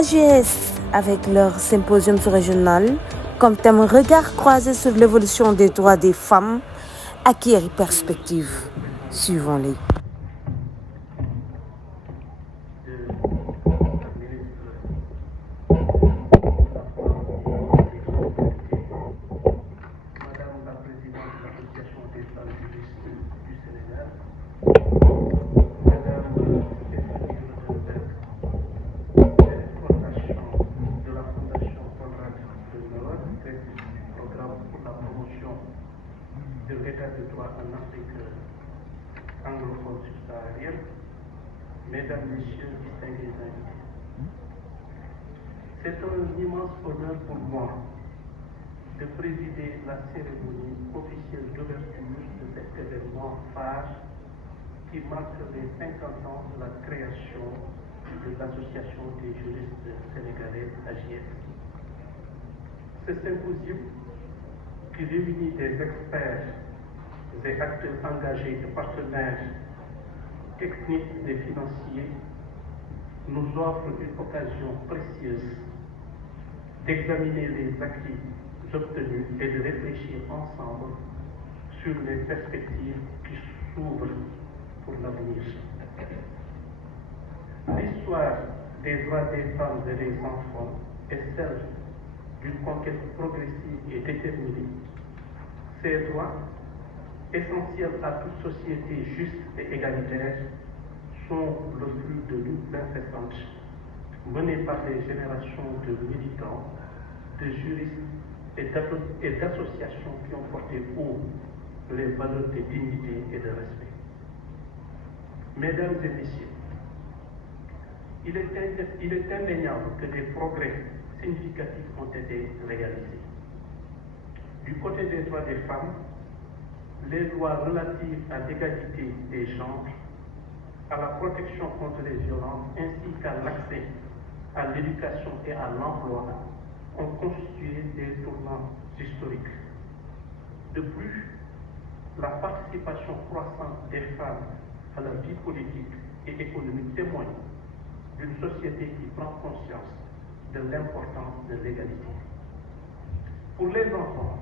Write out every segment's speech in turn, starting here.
AGS, avec leur symposium régional, comme thème regard croisé sur l'évolution des droits des femmes, acquiert perspective. Suivons-les. Madame la Présidente de l'Association des femmes juristes du Sénégal, Madame Stéphanie Rodenberg, fondation de la Fondation Conrad Adenauer, directrice du programme pour la promotion de l'état de droit en Afrique anglophone subsaharienne, Mesdames, Messieurs, distingués invités. C'est un immense honneur pour moi de présider la cérémonie officielle d'ouverture de cet événement phare qui marque les 50 ans de la création de l'Association des juristes sénégalais AGS. Ce symposium, qui réunit des experts et acteurs engagés et partenaires techniques et financiers, nous offre une occasion précieuse d'examiner les acquis obtenus et de réfléchir ensemble sur les perspectives qui s'ouvrent pour l'avenir. L'histoire des droits des femmes et des enfants est celle d'une conquête progressive et déterminée. Ces droits, essentiels à toute société juste et égalitaire, sont le fruit de luttes incessantes menées par des générations de militants, de juristes et d'associations qui ont porté haut les valeurs de dignité et de respect. Mesdames et messieurs, il est indéniable que des progrès significatifs ont été réalisés. Du côté des droits des femmes, les lois relatives à l'égalité des genres, à la protection contre les violences ainsi qu'à l'accès à l'éducation et à l'emploi ont constitué des tournants historiques. De plus, la participation croissante des femmes à la vie politique et économique témoigne d'une société qui prend conscience de l'importance de l'égalité. Pour les enfants,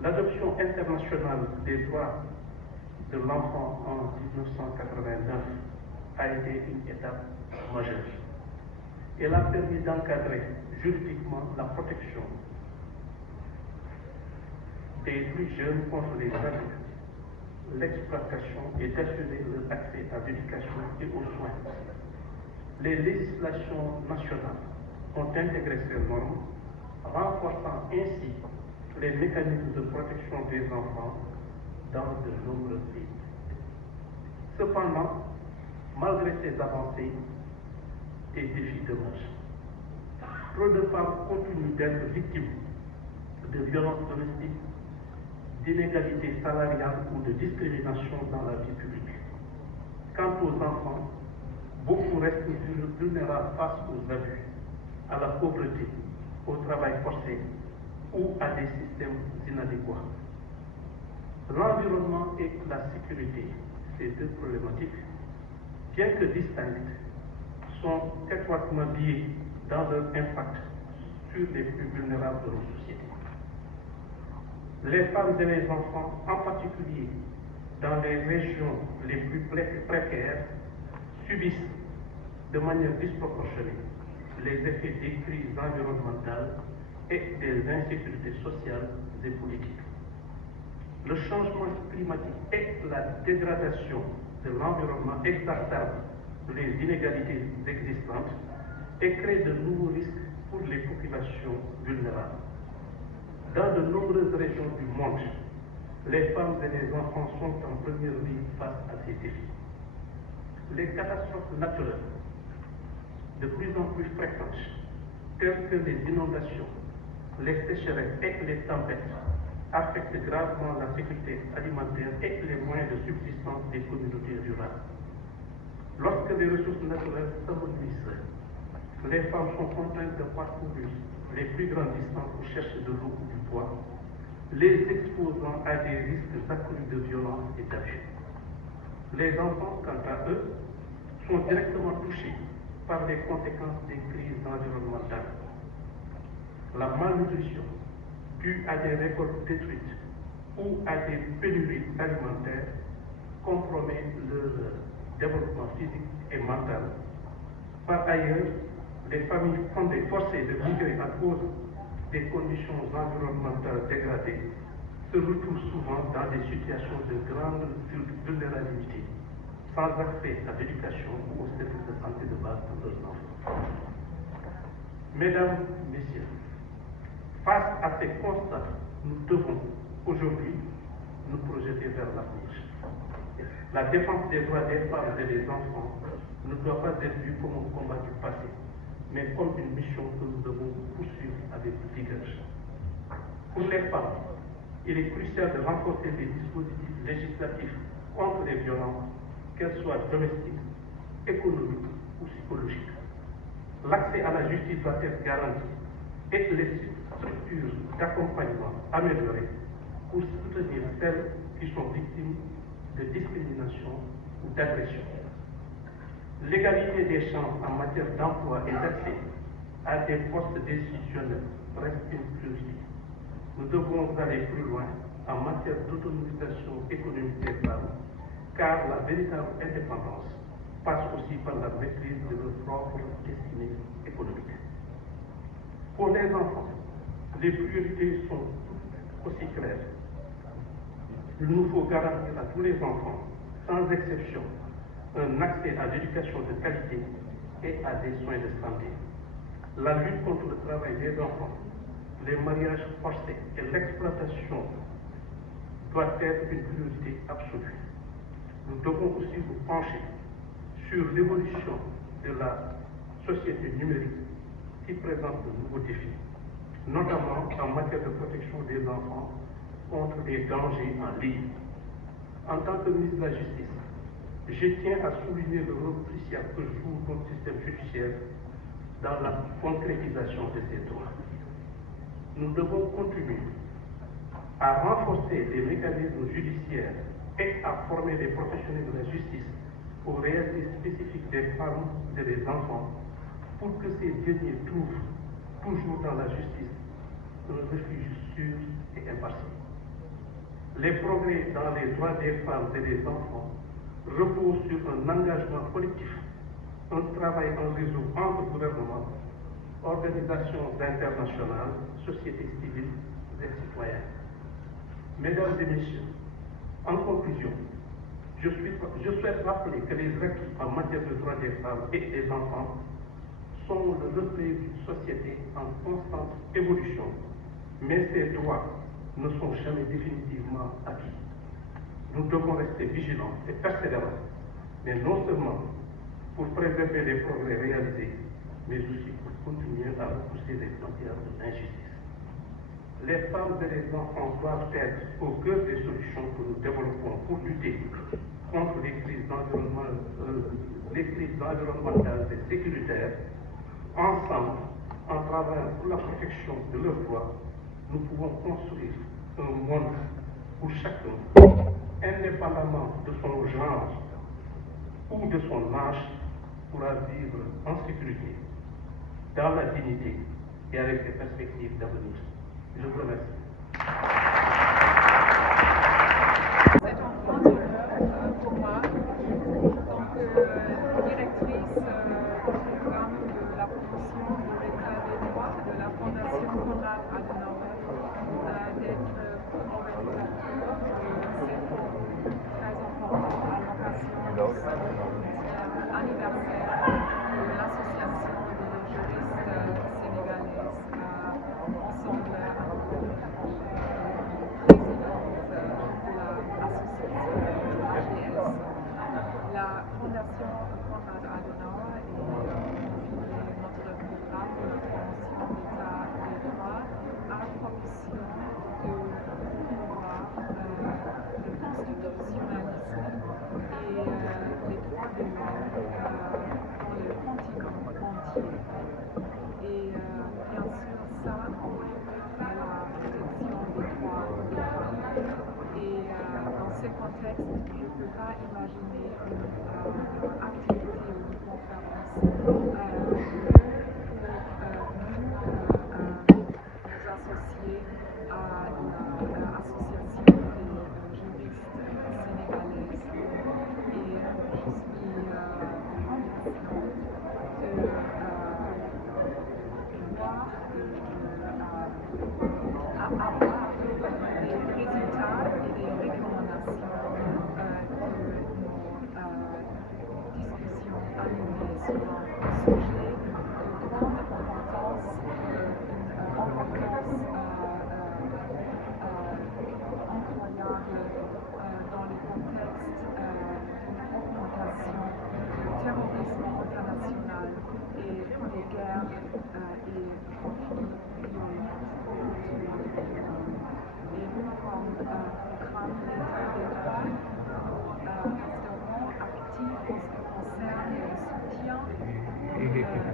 l'adoption internationale des droits de l'enfant en 1989 a été une étape majeure. Elle a permis d'encadrer juridiquement la protection des plus jeunes contre les abus, l'exploitation et d'assurer leur accès à l'éducation et aux soins. Les législations nationales ont intégré ces normes, renforçant ainsi les mécanismes de protection des enfants dans de nombreux pays. Cependant, malgré ces avancées, des défis demeurent. Trop de femmes continuent d'être victimes de violences domestiques, d'inégalités salariales ou de discrimination dans la vie publique. Quant aux enfants, beaucoup restent vulnérables face aux abus, à la pauvreté, au travail forcé ou à des systèmes inadéquats. L'environnement et la sécurité, ces deux problématiques, bien que distinctes, sont étroitement liées dans leur impact sur les plus vulnérables de nos sociétés. Les femmes et les enfants, en particulier dans les régions les plus précaires, subissent de manière disproportionnée les effets des crises environnementales et des insécurités sociales et politiques. Le changement climatique et la dégradation de l'environnement exacerbent les inégalités existantes et créent de nouveaux risques pour les populations vulnérables. Dans de nombreuses régions du monde, les femmes et les enfants sont en première ligne face à ces défis. Les catastrophes naturelles, de plus en plus fréquentes, telles que les inondations, les sécheresses et les tempêtes, affectent gravement la sécurité alimentaire et les moyens de subsistance des communautés rurales. Lorsque les ressources naturelles s'amenuisent, les femmes sont contraintes de parcourir les plus grandes distances pour chercher de l'eau ou du bois, les exposant à des risques accrus de violence et d'abus. Les enfants, quant à eux, sont directement touchés par les conséquences des crises environnementales. La malnutrition due à des récoltes détruites ou à des pénuries alimentaires compromet leur développement physique et mental. Par ailleurs, les familles forcées de migrer à cause des conditions environnementales dégradées se retrouvent souvent dans des situations de grande vulnérabilité, sans accès à l'éducation ou aux services de santé de base pour leurs enfants. Mesdames, Messieurs, face à ces constats, nous devons aujourd'hui nous projeter vers l'avenir. La défense des droits des femmes et des enfants ne doit pas être vue comme un combat du passé, mais comme une mission que nous devons poursuivre avec vigueur. Pour les femmes, il est crucial de renforcer les dispositifs législatifs contre les violences, qu'elles soient domestiques, économiques ou psychologiques. L'accès à la justice doit être garanti et les structures d'accompagnement améliorées pour soutenir celles qui sont victimes de discrimination ou d'agression. L'égalité des chances en matière d'emploi et d'accès à des postes décisionnels reste une priorité. Nous devons aller plus loin en matière d'autonomisation économique des femmes, car la véritable indépendance passe aussi par la maîtrise de leur propre destinée économique. Pour les enfants, les priorités sont aussi claires. Il nous faut garantir à tous les enfants, sans exception, un accès à l'éducation de qualité et à des soins de santé. La lutte contre le travail des enfants, les mariages forcés et l'exploitation doit être une priorité absolue. Nous devons aussi nous pencher sur l'évolution de la société numérique qui présente de nouveaux défis, notamment en matière de protection des enfants contre les dangers en ligne. En tant que ministre de la Justice, je tiens à souligner le rôle crucial que joue notre système judiciaire dans la concrétisation de ces droits. Nous devons continuer à renforcer les mécanismes judiciaires et à former les professionnels de la justice aux réalités spécifiques des femmes et des enfants pour que ces derniers trouvent toujours dans la justice un refuge sûr et impartial. Les progrès dans les droits des femmes et des enfants reposent sur un engagement collectif, un travail en réseau entre gouvernements, organisations internationales, sociétés civiles et citoyens. Mesdames et messieurs, en conclusion, je souhaite rappeler que les acquis en matière de droits des femmes et des enfants sont le reflet d'une société en constante évolution, mais ces droits ne sont jamais définitivement acquis. Nous devons rester vigilants et persévérants, mais non seulement pour préserver les progrès réalisés, mais aussi pour continuer à repousser les frontières de l'injustice. Les femmes et les enfants doivent être au cœur des solutions que nous développons pour lutter contre les crises environnementales et sécuritaires. Ensemble, en travaillant pour la protection de leurs droits, nous pouvons construire un monde où chacun, indépendamment de son genre ou de son âge, pourra vivre en sécurité, dans la dignité et avec des perspectives d'avenir. Je vous remercie. C'est un grand honneur pour moi, en tant que directrice du programme de la promotion de l'état des droits de la Fondation Konrad Adenauer, d'être co-organisatrice de cet très important à l'occasion du 50e anniversaire de l'Association des juristes sénégalaises Ensemble.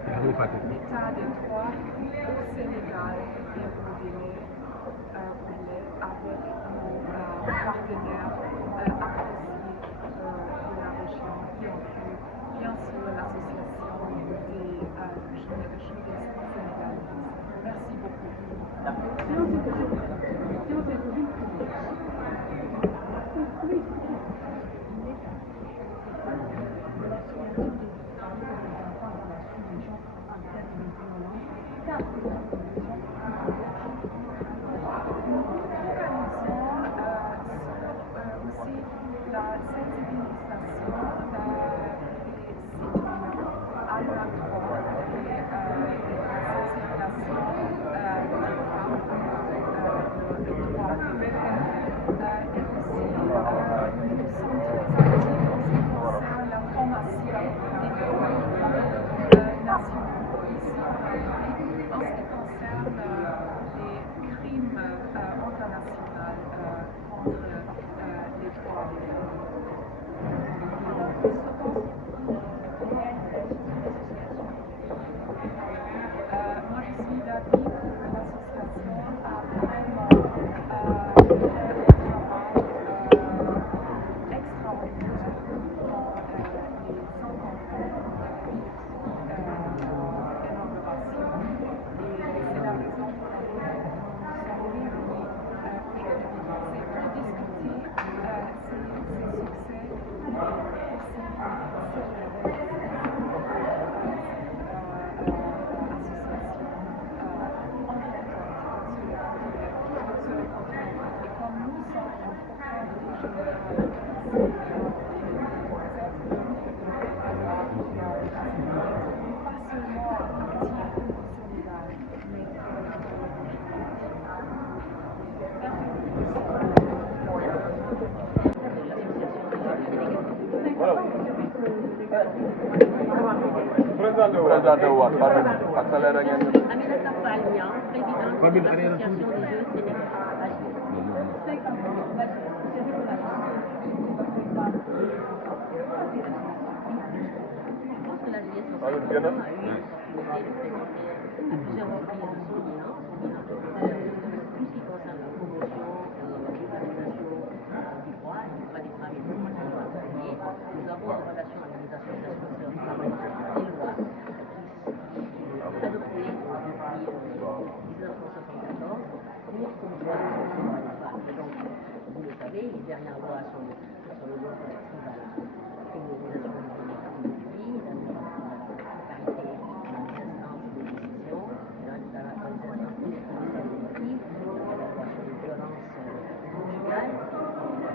l'état des droits au Sénégal est modéré avec nos partenaires appréciés de la région qui inclut bien sûr l'association des juristes sénégalais. Merci beaucoup. La sensibilisation des citoyens à leur droit et l'association des femmes avec le droit de vote. Et aussi, nous sommes très actifs en ce qui concerne la formation des pays nationaux ici en Afrique, en ce qui concerne les crimes internationaux contre les droits des femmes. Moi, je suis d'avis que l'association a vraiment fait un travail extraordinaire dans les 50 ans depuis son inauguration. Et c'est la raison pour laquelle nous sommes réunis aujourd'hui. C'est pour discuter ses succès et aussi Présenté wu waat ak salaire ak ngeen Aminata Fall Niang, présidente de l'association des jeux sénégalais. Je pense que la JS a eu l'opportunité de présenter à plusieurs reprises son bilan tout ce qui concerne la promotion et l'organisation du droit des femmes et des droits en particulier. Nous avons en relation avec les associations sœurs des lois adoptées depuis 1974 pour promouvoir les droits des femmes. Et donc, vous le savez, les dernières lois sont les lois relatives à la féminisation des filles, la parité dans les instances de décision, dans les instances législatives, la loi sur les violences conjugales,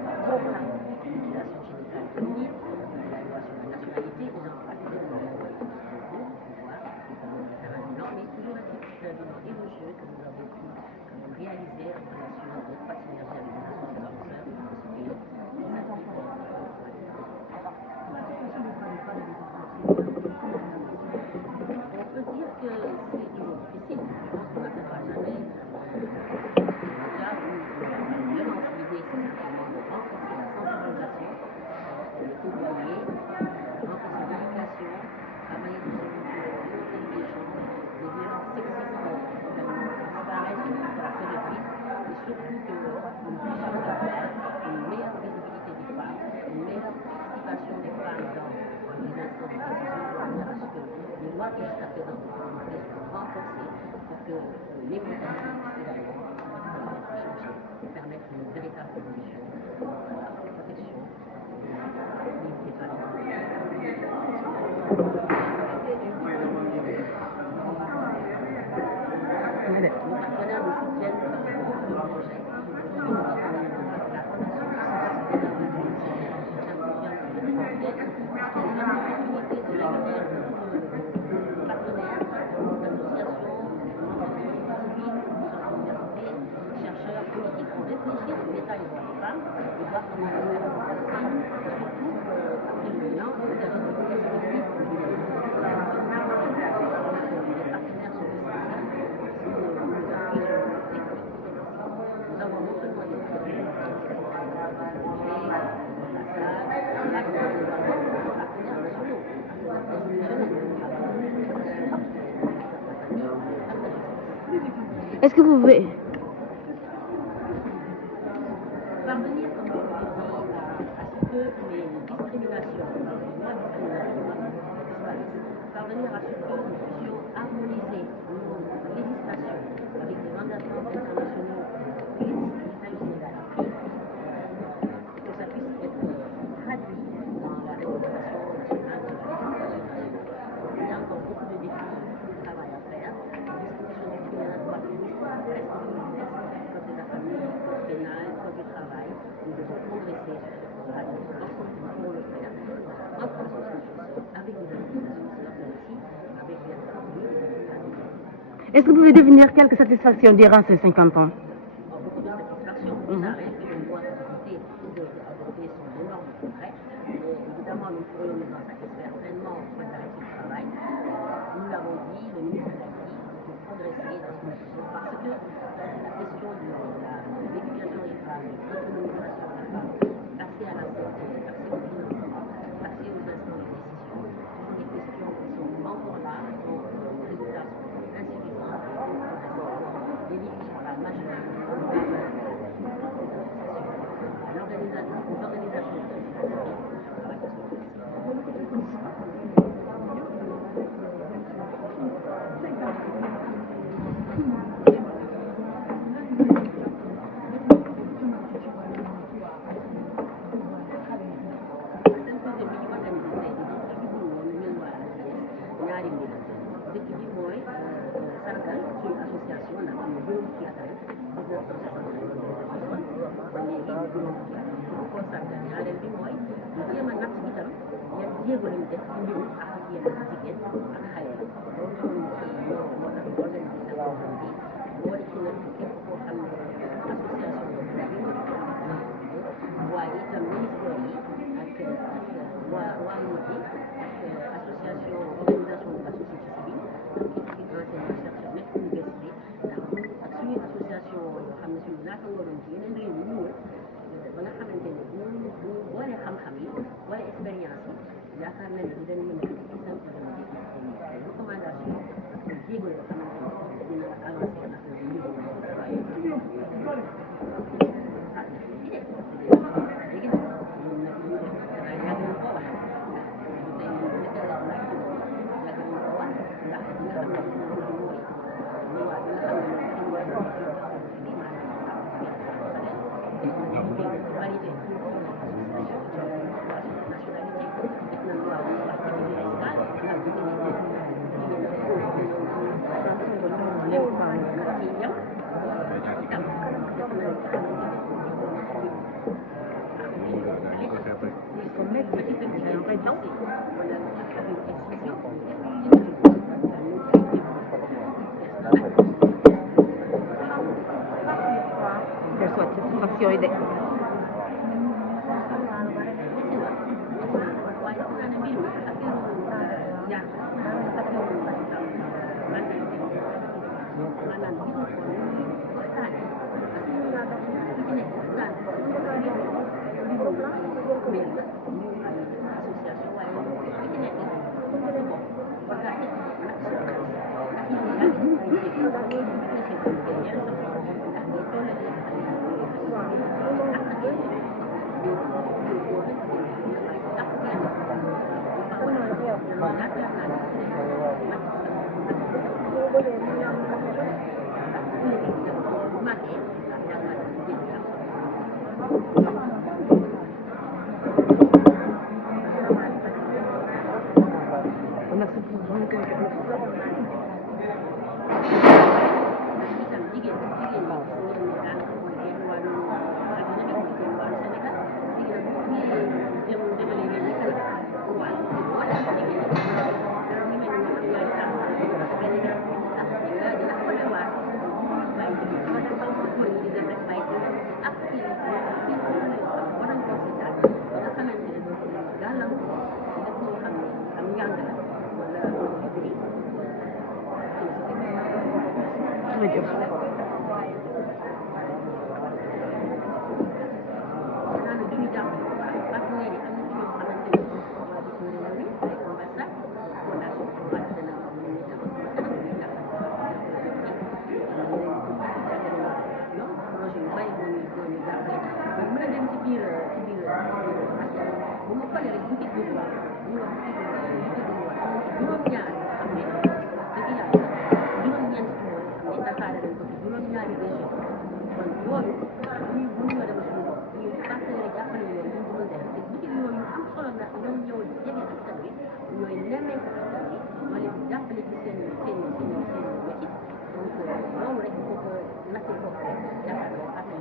la loi sur la mutilation génitale féminine, la loi sur la nationalité, et j'en passe. Mais toujours un petit bilan élogieux que nous avons pu réaliser en relation à l'étroite synergie avec les associations sœurs et on peut dire que c'est toujours difficile. Je pense qu'on n'atteindra jamais le cas où la violence, l'idée c'est simplement de renforcer la sensibilisation, le plaidoyer, renforcer l'éducation, travailler sur les gens, les violences sexistes disparaissent de la célébrité et surtout que nous puissions avoir une meilleure visibilité des femmes, une meilleure participation des femmes dans les instances de décision de manière à ce que les lois qui jusqu'à présent ont été soient renforcées pour que les modalités également puissent être changées et permettre une véritable évolution dans la protection des femmes. Nos partenaires nous soutiennent dans le projet. Aujourd'hui, nous avons la fondation qui donne l'opportunité de réunir nos partenaires, d'associations, membres de la société civile, professeurs d'université, chercheurs, politiques, pour réfléchir au détail des droits des femmes et voir comment Est-ce que vous pouvez parvenir, comme je l'ai dit, à ce que les discriminations, parvenir à ce que nous puissions harmoniser nos législations avec des engagements internationaux et les inégalités, que ça puisse être traduit dans la réglementation nationale de la législation. Il y a encore beaucoup de défis de travail à faire. Les dispositions discriminatoires existent presque dans les textes, code de la famille, code pénal, code du travail. Nous devons progresser sur ce plan-là. Nous pouvons le faire entre associations, avec des organisations, mais aussi avec les entreprises. Est-ce que vous pouvez devenir quelques satisfactions durant ces 50 ans? Beaucoup de satisfaction. Ça rien que les lois qui ont été adoptées sont d'énormes progrès. Évidemment, nous pourrions nous en satisfaire pleinement au point d'arrêt du travail. Nous l'avons dit, le ministre l'a dit, il faut progresser dans ce dossier parce que la question de l'éducation des femmes, de l'autonomisation des femmes, l'accès à la santé, l'accès au financement, l'accès aux instances de décision, ce sont des questions qui sont encore là, dont les résultats sont insuffisants. Les défis sont là majeurs. L'organisation de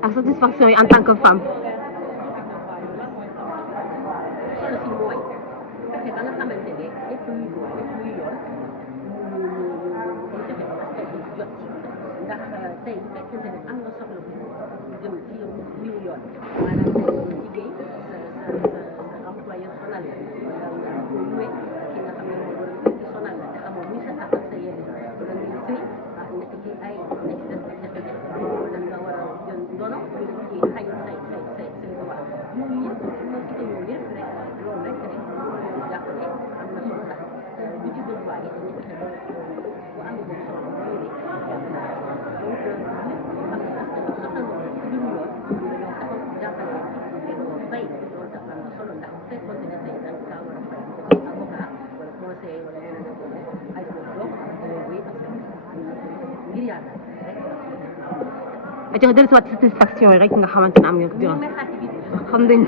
ak satisfaction yi en tant que femme. solo si mooy fexe ba nga xamante ne lépp luy yoon ñu fexe ba askan bi jot ci ndax tey bu fekkente ne am nga soxla bu jëm ci wiwu yoon maanaam tey liggéey sa employeur sonal la wala nga loué ki nga xam ne moom doon fekk sonal la te amoo muy sa àq ak sa yenn wala ngay sëy nekk ci ay nekk def jafe-jafe wala nga war a jël ndono ñu la ci xañ say droit yooyu yëpp su ma cité yooyu yëpp rek loolu rek rek ñu jàpp ne am na solo ndax bu ci gën waaye dañuy fexe ba bu amee boobu solo bu ñëwee jàpp na donc lépp loo xam ne askan bi soxla na ko ci biir yoon dañoo taxaw jàppale leen fay loolu tax am na solo ndax bu fekkoon ne tey da nga kaa war a fay avocat wala conseiller wala yeneen ak yeneen ay ko doo ko am da ngay wéy parce que ngir yàlla rek a jox dellusiwaat satisfaction yi rek nga xamante ne am ngeen ko may xaati bi xam nañ